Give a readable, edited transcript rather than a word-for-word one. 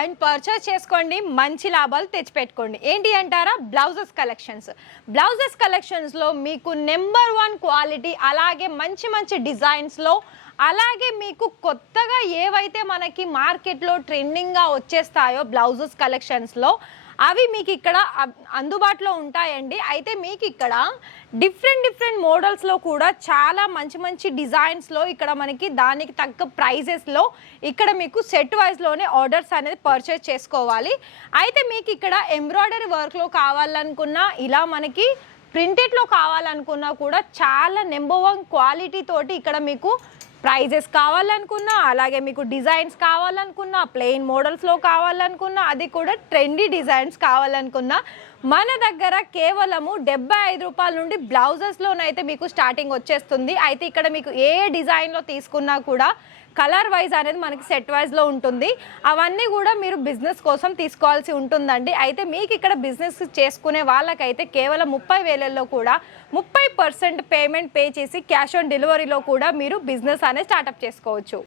And purchase చేసుకోండి, మంచి లాభాలు తెచ్చిపెట్టుకోండి. ఏంటి అంటారా? బ్లౌజెస్ కలెక్షన్స్లో మీకు నెంబర్ 1 క్వాలిటీ, అలాగే మంచి మంచి డిజైన్స్లో, అలాగే మీకు కొత్తగా ఏవైతే మనకి మార్కెట్లో ట్రెండింగ్గా వచ్చేస్తాయో బ్లౌజెస్ కలెక్షన్స్లో అవి మీకు ఇక్కడ అందుబాటులో ఉంటాయండి. అయితే మీకు ఇక్కడ డిఫరెంట్ మోడల్స్లో కూడా చాలా మంచి మంచి డిజైన్స్లో ఇక్కడ మనకి దానికి తగ్గ ప్రైజెస్లో ఇక్కడ మీకు సెట్ వైజ్లోనే ఆర్డర్స్ అనేది పర్చేస్ చేసుకోవాలి. అయితే మీకు ఇక్కడ ఎంబ్రాయిడరీ వర్క్లో కావాలనుకున్నా, ఇలా మనకి ప్రింటెడ్లో కావాలనుకున్నా కూడా చాలా నెంబర్ 1 క్వాలిటీ తోటి ఇక్కడ మీకు ప్రైజెస్ కావాలనుకున్నా, అలాగే మీకు డిజైన్స్ కావాలనుకున్నా, ప్లెయిన్ మోడల్స్లో కావాలనుకున్నా, అది కూడా ట్రెండీ డిజైన్స్ కావాలనుకున్నా మన దగ్గర కేవలము 75 రూపాయల నుండి బ్లౌజెస్లోనైతే మీకు స్టార్టింగ్ వచ్చేస్తుంది. అయితే ఇక్కడ మీకు ఏ డిజైన్లో తీసుకున్నా కూడా కలర్ వైజ్ అనేది మనకి సెట్ వైజ్లో ఉంటుంది. అవన్నీ కూడా మీరు బిజినెస్ కోసం తీసుకోవాల్సి ఉంటుందండి. అయితే మీకు ఇక్కడ బిజినెస్ చేసుకునే వాళ్ళకైతే కేవలం 30,000లో కూడా 30% పేమెంట్ పే చేసి క్యాష్ ఆన్ డెలివరీలో కూడా మీరు బిజినెస్ అనేది స్టార్ట్అప్ చేసుకోవచ్చు.